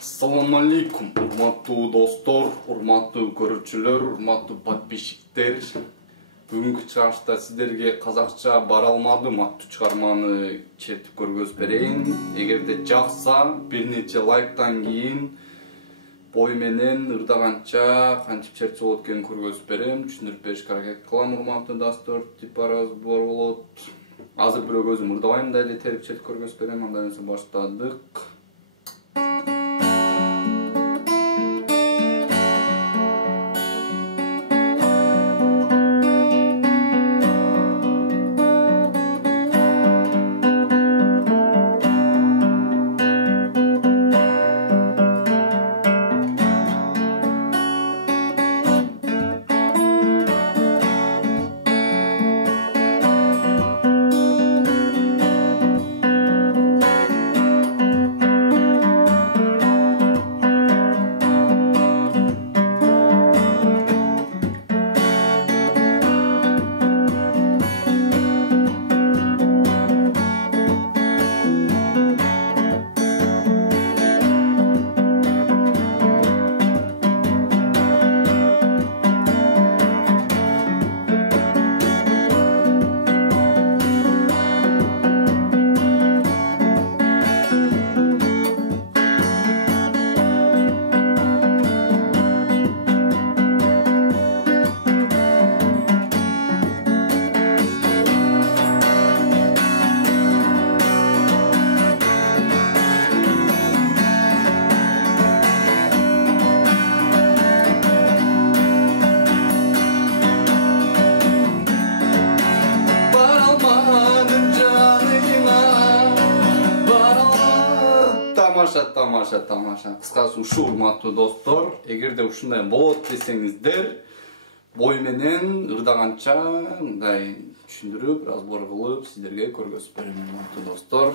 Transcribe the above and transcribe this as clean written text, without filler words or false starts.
Assalamu alaikum, урматтуу достор, урматтуу көрүүчүлөр, урматтуу подписчиктер. Бүгүнкү чыгышта сиздерге казакча бара алмадым аттуу чыгарманы чертип көргөзүп берейин. Эгерде жакса, бир нече лайктан кийин бой менен ырдаганча кантип чертсе болот экенин көргөзүп берем. Түшүндүрүп беришке аракет кылам, урматтуу достор. Типа разбор болот. Азыр бирок өзүм ырдабайм да эле терип чертип көргөзүп берем. Анда эмесе баштадык. Тамаша. Кыскасы ушул, урматтуу достор. Эгерде ушундай болот десеңиздер, бой менен ырдаганча мындай түшүндүрүп, разбор кылып сиздерге көргөзүп берем, урматтуу достор.